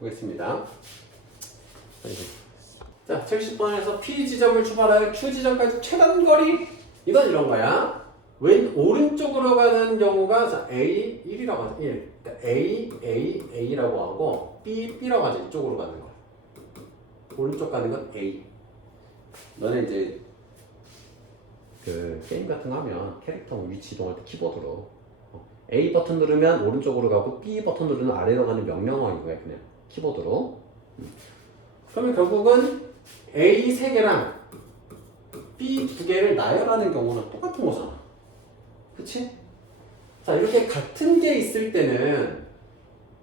보겠습니다. 자, 70번에서 P 지점을 출발하여 Q 지점까지 최단 거리. 이건 이런 거야. 오른쪽으로 가는 경우가 자, A 1이라고 하죠. 1. 그러니까 A라고 하고 B라고 하죠. 이쪽으로 가는 거. 오른쪽 가는 건 A. 너네 이제 그 게임 같은 거 하면 캐릭터 위치 이동할 때 키보드로 A 버튼 누르면 오른쪽으로 가고 B 버튼 누르면 아래로 가는 명령어인 거야. 그냥 키보드로. 그러면 결국은 A 3개랑 B 2개를 나열하는 경우는 똑같은 거잖아. 그치? 자, 이렇게 같은 게 있을 때는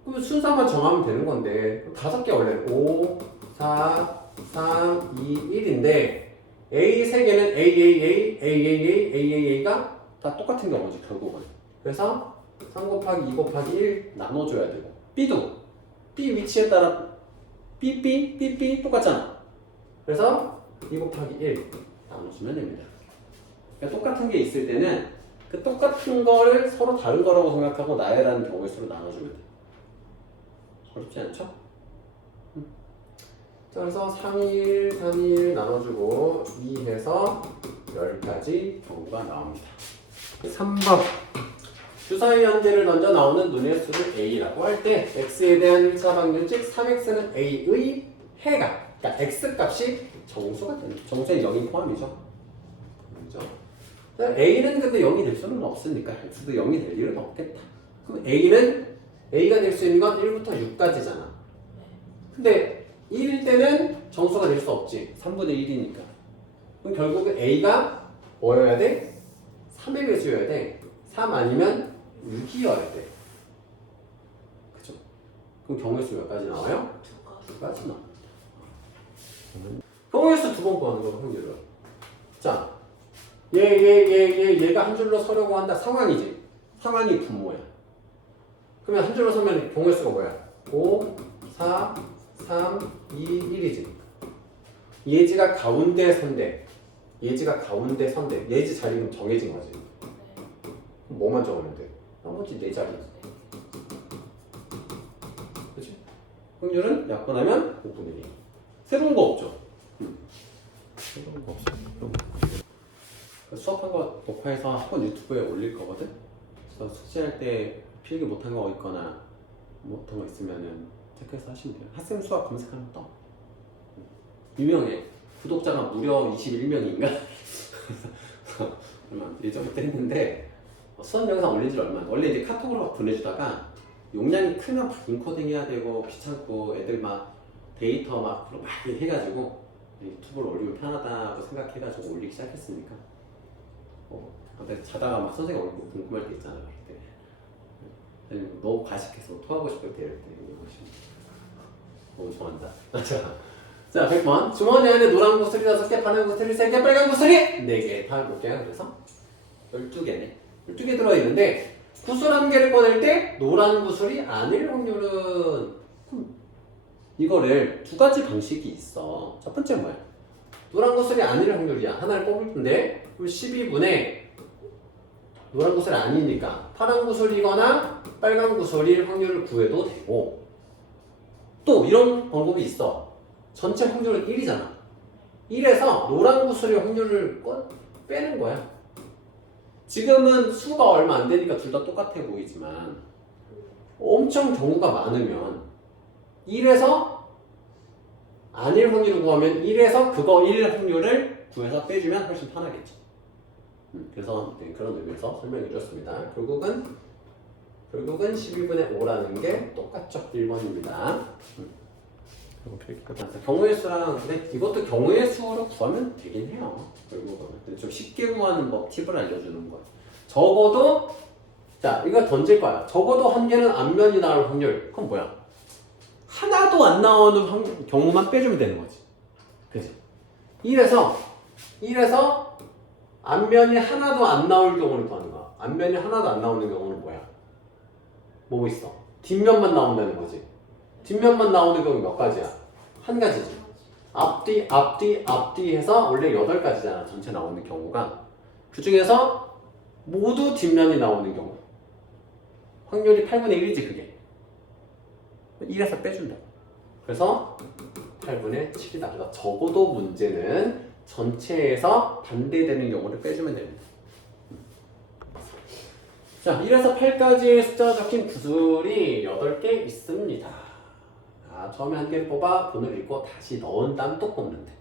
그럼 순서만 정하면 되는 건데 5개 원래 5, 4, 3, 2, 1인데 A 3개는 AAA가 다 똑같은 경우지 결국은. 그래서 3 곱하기 2 곱하기 1 나눠줘야 되고 B도 B 위치에 따라 B 똑같잖아. 그래서 2 곱하기 1 나눠주면 됩니다. 그러니까 똑같은 게 있을 때는 그 똑같은 거를 서로 다른 거라고 생각하고 나열하는 경우의 수로 나눠주면 돼. 어렵지 않죠? 자, 그래서 3, 2, 1, 3, 2, 1 나눠주고 2 해서 10가지 경우가 나옵니다. 3번 주사위 현재를 던져 나오는 눈의 수를 A라고 할 때 X에 대한 1차 방정식 3X는 A의 해가 그러니까 X 값이 정수가 됩니다. 정수에 0이 포함이죠. 그렇죠? A는 근데 0이 될 수는 없으니까 X도 0이 될 일은 없겠다. 그럼 A가 될 수 있는 건 1부터 6까지잖아. 근데 1일 때는 정수가 될 수 없지. 3분의 1이니까. 그럼 결국은 A가 뭐여야 돼? 3의 배수여야 돼. 3 아니면 6이어야 돼. 그죠? 그럼 경우의 수 몇 가지 나와요? 2가지 나옵니다. 경우의 수 2번 구하는 거 확률을. 자, 얘가 한 줄로 서려고 한다. 상황이지. 상황이 분모야. 그러면 한 줄로 서면 경우의 수가 뭐야? 5, 4, 3, 2, 1이지. 예지가 가운데 선대. 예지가 가운데 선대. 예지 자리는 정해진 거지. 뭐만 적으면 돼? 나머지 4자리. 그치? 확률은 약분하면 5분의 2. 새로운 거 없죠? 새로운 거 없어. 수업한 거 녹화해서 학원 유튜브에 올릴 거거든? 그래서 숙제할 때 필기 못한 거 있거나 못한 거 있으면은 체크해서 하시면 돼요. 학생 수학 검색하면 떠. 유명해. 구독자가 무려 21명인가? 예전부터 했는데 수업 영상 올린 지 얼마 안 돼. 원래 이제 카톡으로 보내주다가 용량이 크면 인코딩 해야 되고 귀찮고 애들 막 데이터 막 해가지고 유튜브로 올리면 편하다고 생각해가지고 올리기 시작했으니까 근데 자다가 막 선생님 얼굴 궁금할 때 있잖아요. 그때 너무 과식해서 토하고 싶을 때 이럴 때 너무 좋아한다. 자, 100번. 주머니 안에 노란 구슬이 5개, 파란 구슬이 3개, 빨간 구슬이 4개. 다 몇 개야? 그래서 12개네. 12개 들어있는데 구슬 한 개를 꺼낼 때 노란 구슬이 아닐 확률은 이거를 2가지 방식이 있어. 첫 번째 뭐야? 노란 구슬이 아닐 확률이야. 하나를 뽑을 텐데 그럼 12분의 노란 구슬이 아니니까 파란 구슬이거나 빨간 구슬일 확률을 구해도 되고 또 이런 방법이 있어. 전체 확률은 1이잖아. 1에서 노란 구슬의 확률을 빼는 거야. 지금은 수가 얼마 안 되니까 둘 다 똑같아 보이지만 엄청 경우가 많으면 1에서 아닐 확률을 구하면 1에서 그거 1 확률을 구해서 빼주면 훨씬 편하겠죠. 그래서 그런 의미에서 설명해 주셨습니다. 결국은 12분의 5라는 게 똑같죠. 1번입니다. 경우의 수랑 근데 이것도 경우의 수로 구하면 되긴 해요. 결국은 근데 좀 쉽게 구하는 법 팁을 알려주는 거예요. 적어도 자 이거 던질 거야. 적어도 한 개는 앞면이 나올 확률. 그건 뭐야? 하나도 안 나오는 경우만 빼주면 되는 거지. 그치? 1에서 앞면이 하나도 안 나올 경우를 구하는 거야. 앞면이 하나도 안 나오는 경우는 뭐야? 뭐 있어? 뒷면만 나온다는 거지. 뒷면만 나오는 경우 몇 가지야? 한 가지지. 앞뒤 해서 원래 8가지잖아. 전체 나오는 경우가. 그 중에서 모두 뒷면이 나오는 경우. 확률이 8분의 1이지 그게. 1에서 빼준다. 그래서 8분의 7이다. 그래서 적어도 문제는 전체에서 반대되는 경우를 빼주면 됩니다. 자, 1에서 8까지의 숫자가 적힌 구술이 8개 있습니다. 처음에 한 개를 뽑아 분을 읽고 다시 넣은 다음 또 뽑는 데.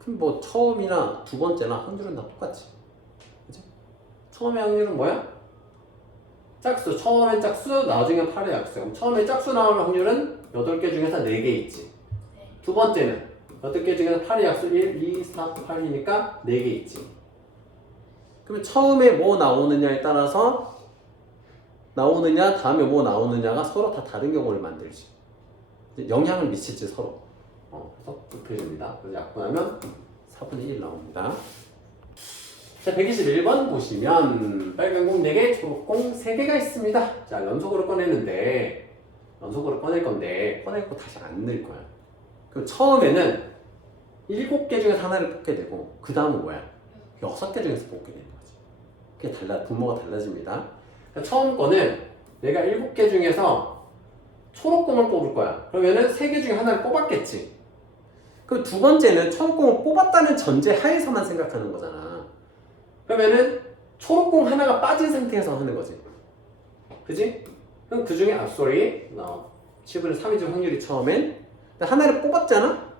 그럼 뭐 처음이나 두 번째나 확률은 다 똑같지. 그치? 처음에 확률은 뭐야? 짝수. 처음엔 짝수, 나중엔 8의 약수. 그럼 처음에 짝수 나오는 확률은 8개 중에서 4개 있지. 두 번째는 8개 중에서 8의 약수 1, 2, 4, 8이니까 4개 있지. 그러면 처음에 뭐 나오느냐에 따라서 나오느냐, 다음에 뭐 나오느냐가 서로 다 다른 경우를 만들지. 영향을 미칠지 서로. 그래서 좁혀집니다. 그래서 약분하면 4분의 1 나옵니다. 자, 121번 보시면 빨간 공 4개, 초록 공 3개가 있습니다. 자, 연속으로 꺼내는데 연속으로 꺼낼 건데 꺼내고 다시 안 넣을 거야. 그럼 처음에는 7개 중에서 하나를 뽑게 되고 그 다음은 뭐야? 6개 중에서 뽑게 되는 거지. 그게 분모가 달라집니다. 그러니까 처음 거는 내가 7개 중에서 초록공을 뽑을 거야. 그러면은 3개 중에 하나를 뽑았겠지. 그럼 두 번째는 초록공을 뽑았다는 전제 하에서만 생각하는 거잖아. 그러면은 초록공 하나가 빠진 상태에서 하는 거지. 그지? 그럼 그 중에 7분의 3이죠 확률이 처음엔. 하나를 뽑았잖아?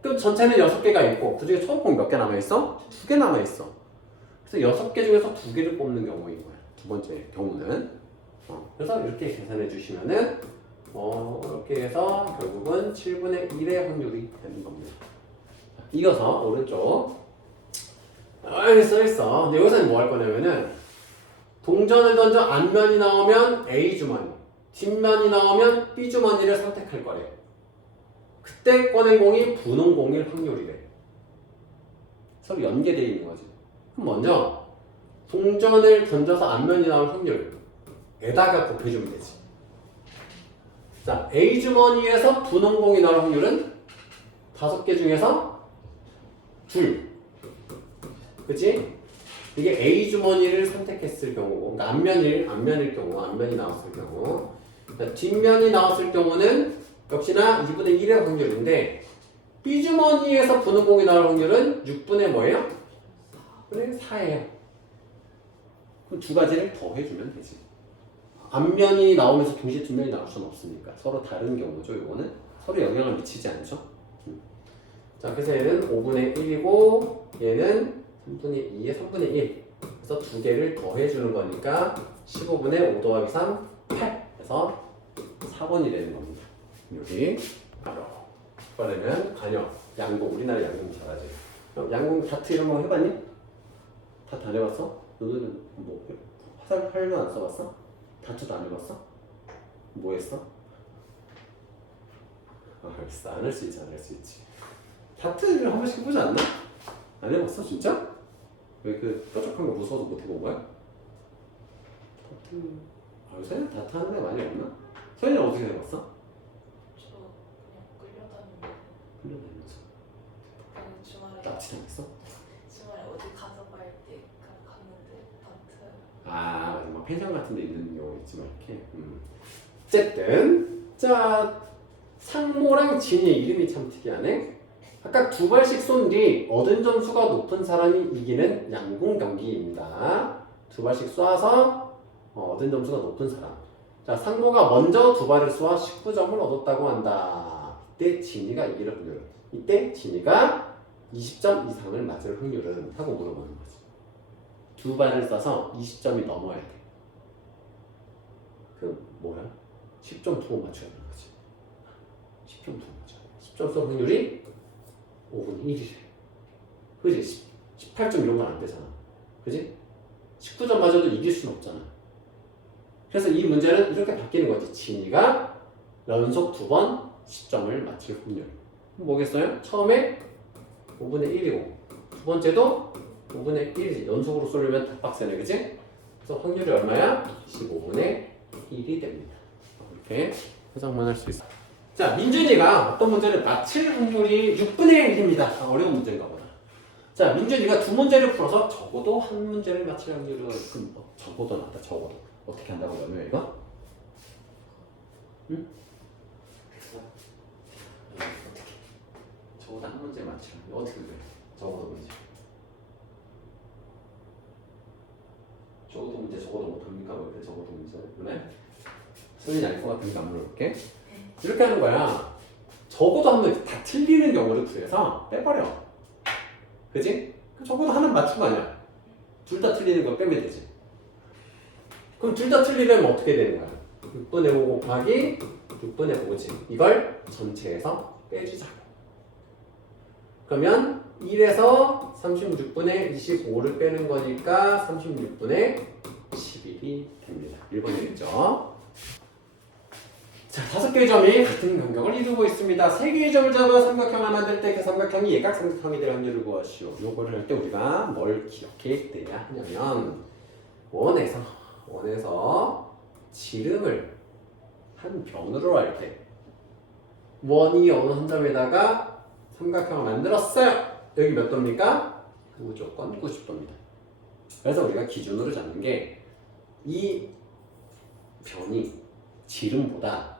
그럼 전체는 6개가 있고 그 중에 초록공 몇 개 남아있어? 2개 남아있어. 그래서 6개 중에서 2개를 뽑는 경우인 거야. 두 번째 경우는. 그래서 이렇게 계산해 주시면은 이렇게 해서 결국은 7분의 1의 확률이 되는 겁니다. 이어서 오른쪽 여기 써있어. 근데 여기서는 뭐 할 거냐면은 동전을 던져 앞면이 나오면 A 주머니, 뒷면이 나오면 B 주머니를 선택할 거래. 그때 꺼낸 공이 분홍 공일 확률이래. 서로 연계되어 있는 거지. 그럼 먼저 동전을 던져서 앞면이 나올 확률에다가 곱해주면 되지. 자, A 주머니에서 분홍 공이 나올 확률은 5개 중에서 2. 그치? 이게 A 주머니를 선택했을 경우고, 그러니까 앞면일 경우, 앞면이 나왔을 경우. 자, 뒷면이 나왔을 경우는 역시나 2분의 1의 확률인데, B 주머니에서 분홍 공이 나올 확률은 6분의 뭐예요? 6분의 4예요. 그럼 두 가지를 더 해주면 되지. 앞면이 나오면서 동시에 뒷면이 나올 수는 없으니까 서로 다른 경우죠. 이거는 서로 영향을 미치지 않죠. 자, 그래서 얘는 5분의 1이고 얘는 3분의 2에 3분의 1. 그래서 두 개를 더해주는 거니까 15분의 5 더하기 3, 8. 그래서 4번이 되는 겁니다. 여기 바로 이번에는 관여, 양공. 우리나라 양공 잘하지. 양공 다트 이런 거 해봤니? 다트 안 해봤어? 너는 뭐 화살팔도 안 써봤어? 다투도 안 해봤어? 뭐 했어? 알겠어. 안 할 수 있지, 안 할 수 있지. 다트를 한 번씩 해보지 않나? 안 해봤어, 진짜? 왜 그 뾰족한 거 무서워서 못 해본 거야? 다트... 요새는 다트 하는 애 많이 없나? 서현이는 어떻게 해봤어? 저 그냥 끌려다니면서. 주말에 납치당했어? 주말에 어디 가서 갈 때 갔는데 다트. 맞아. 막 펜션 같은 데 있는 경우 있지 막 이렇게. 어쨌든 자, 상모랑 진이 이름이 참 특이하네. 아까 2발씩 쏜 뒤 얻은 점수가 높은 사람이 이기는 양궁 경기입니다. 2발씩 쏴서 얻은 점수가 높은 사람. 자, 상모가 먼저 2발을 쏘아 19점을 얻었다고 한다. 이때 진이가 이길 확률. 이때 진이가 20점 이상을 맞을 확률은? 하고 물어보는 거지. 2발을 쏴서 20점이 넘어야 돼. 그 뭐야? 10점 두고 맞춰야 되는 거지. 10점 두고 맞춰야 돼. 10점 쏠 확률이 5분의 1이래. 그지? 18점 이런 건 안 되잖아. 그지? 19점 맞아도 이길 수는 없잖아. 그래서 이 문제는 이렇게 바뀌는 거지. 진이가 연속 2번 10점을 맞출 확률. 뭐겠어요? 처음에 5분의 1이고 두 번째도 5분의 1이지. 연속으로 쏠려면 더 빡세네. 그지? 그래서 확률이 얼마야? 15분의 1이 됩니다. 이렇게 해석만 할 수 있어. 자, 민준이가 어떤 문제를 맞힐 확률이 6분의 1입니다. 어려운 문제인가 보다. 자, 민준이가 2문제를 풀어서 적어도 한 문제를 맞힐 확률은 적어도 나다. 적어도. 어떻게 한다고 하면 이거? 응? 많지. 어떻게 그래? 적어도 문제. 적어도 문제, 적어도 뭐 됩니까? 뭐 이렇게 적어도 문제. 그래? 소리 날 것 같으니까 안 물어볼게. 이렇게 하는 거야. 적어도 한번 다 틀리는 경우를 구해서 빼버려. 그지? 적어도 하나는 맞춘 거 아니야. 둘 다 틀리는 거 빼면 되지. 그럼 둘 다 틀리려면 어떻게 되는 거야? 6분의 5 곱하기 6분의 5지. 이걸 전체에서 빼주자고. 그러면 1에서 36분의 25를 빼는 거니까 36분의 11이 됩니다. 1번 되겠죠? 자, 5개의 점이 같은 간격을 이루고 있습니다. 3개의 점을 잡아 삼각형을 만들 때 그 삼각형이 예각삼각형이 될 확률을 구하시오. 요거를 할 때 우리가 뭘 기억해야 하냐면 원에서 지름을 한 변으로 할 때 원이 어느 한 점에다가 삼각형을 만들었어요. 여기 몇 도입니까? 무조건 90도입니다. 그래서 우리가 기준으로 잡는 게 이 변이 지름보다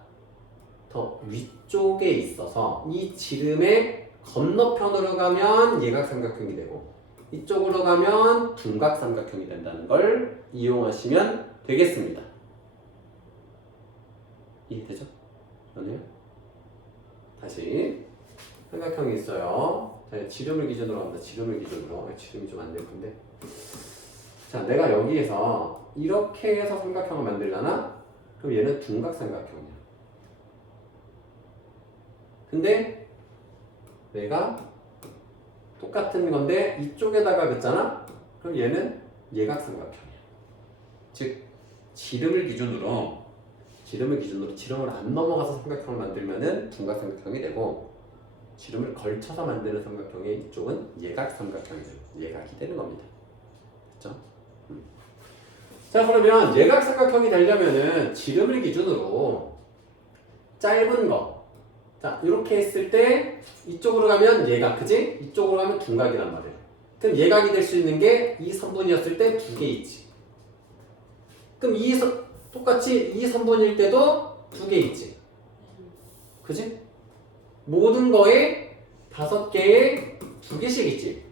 더 위쪽에 있어서 이 지름의 건너편으로 가면 예각삼각형이 되고 이쪽으로 가면 둔각삼각형이 된다는 걸 이용하시면 되겠습니다. 이해되죠? 아니요? 다시 삼각형이 있어요. 자, 지름을 기준으로 합니다. 지름을 기준으로. 지름이 좀 안 될 건데. 자, 내가 여기에서 이렇게 해서 삼각형을 만들려나? 그럼 얘는 둔각삼각형이야. 근데 내가 똑같은 건데 이쪽에다가 긋잖아? 그럼 얘는 예각삼각형이야. 즉 지름을 기준으로 지름을 안 넘어가서 삼각형을 만들면은 둔각삼각형이 되고 지름을 걸쳐서 만드는 삼각형의 이쪽은 예각삼각형이 되고 예각이 되는 겁니다. 됐죠? 자, 그러면 예각삼각형이 되려면은 지름을 기준으로 짧은 거, 자 이렇게 했을 때 이쪽으로 가면 예각, 그지? 이쪽으로 가면 둔각이란 말이야. 그럼 예각이 될 수 있는 게 이 선분이었을 때 2개 있지. 그럼 똑같이 이 선분일 때도 2개 있지. 그지? 모든 거에 5개에 2개씩 있지.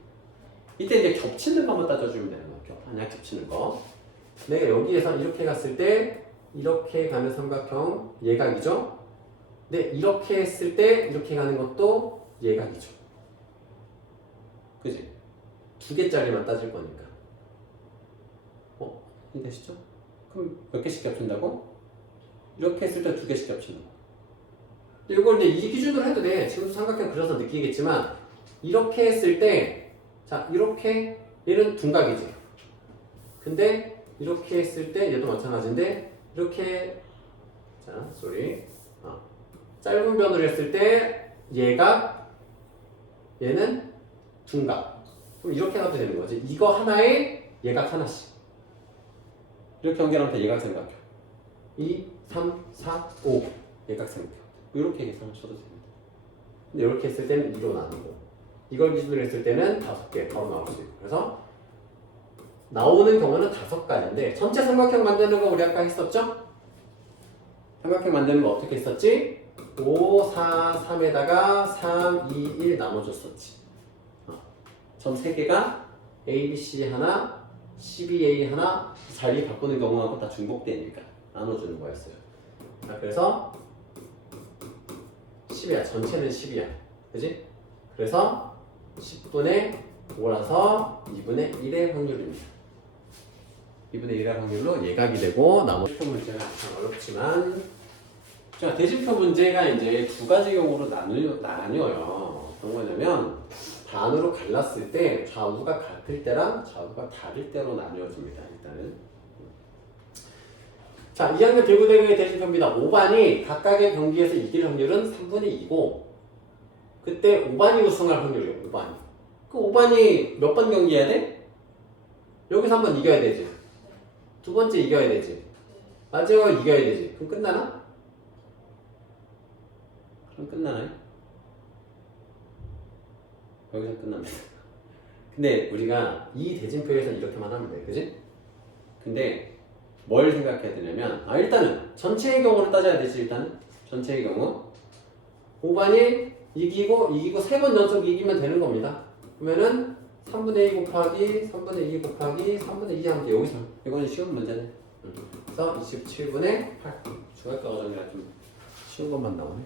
이때 이제 겹치는 것만 따져주면 되는 거야. 만약 겹치는 거. 내가 여기에서 이렇게 갔을 때 이렇게 가는 삼각형 예각이죠? 근데 이렇게 했을 때 이렇게 가는 것도 예각이죠. 그지? 2개짜리만 따질 거니까. 이해되시죠? 그럼 몇 개씩 겹친다고? 이렇게 했을 때 2개씩 겹친다고. 근데 이걸 이제 이 기준으로 해도 돼. 지금 삼각형 그려서 느끼겠지만 이렇게 했을 때 자 이렇게 얘는 둔각이지. 근데 이렇게 했을 때 얘도 마찬가지인데 이렇게 자 짧은 변을 했을 때 얘가 얘는 둔각. 그럼 이렇게 가도 되는 거지. 이거 하나에 얘각 하나씩. 이렇게 연결하면 다 예각삼각형. 2, 3, 4, 5 예각삼각형. 이렇게 계산하셔도 됩니다. 근데 이렇게 했을 때는 2로 나누고 이걸 기준으로 했을 때는 5개 바로 나올 수 있고 그래서 나오는 경우는 5가지인데 전체 삼각형 만드는 거 우리 아까 했었죠? 삼각형 만드는 거 어떻게 했었지? 5, 4, 3에다가 3, 2, 1 나눠줬었지. 점 3개가 A, B, C 하나, CBA 하나 자리 바꾸는 경우하고 다 중복되니까 나눠주는 거였어요. 그래서 10이야. 전체는 10이야. 그지? 그래서 10분의 5라서 2분의 1의 확률입니다. 2분의 1의 확률로 예각이 되고 나머지 문제가 참 어렵지만 자, 대진표 문제가 이제 2가지 경우로 나뉘어요. 어떤 거냐면 반으로 갈랐을 때 좌우가 같을 때랑 좌우가 다를 때로 나뉘어집니다. 일단은 자, 2학년 대구대교의 대진표입니다. 5반이 각각의 경기에서 이길 확률은 3분의 2고 그때 5반이 우승할 확률이에요. 5반이. 그 5반이 몇 번 경기해야 돼? 여기서 한 번 이겨야 되지. 두 번째 이겨야 되지. 마지막으로 이겨야 되지. 그럼 끝나나? 그럼 끝나나요? 여기서 끝납니다. 근데 우리가 이 대진표에서는 이렇게만 하면 돼. 그지? 근데 뭘 생각해야 되냐면 일단은 전체의 경우를 따져야 되지. 일단은 전체의 경우 5반이 이기고 세 번 연속 이기면 되는 겁니다. 그러면은 3분의 2 곱하기 3분의 2 곱하기 3분의 2 하면 돼. 여기서 이거는 쉬운 문제네. 그래서 27분의 8. 중학교 과정이라 좀 쉬운 것만 나오네.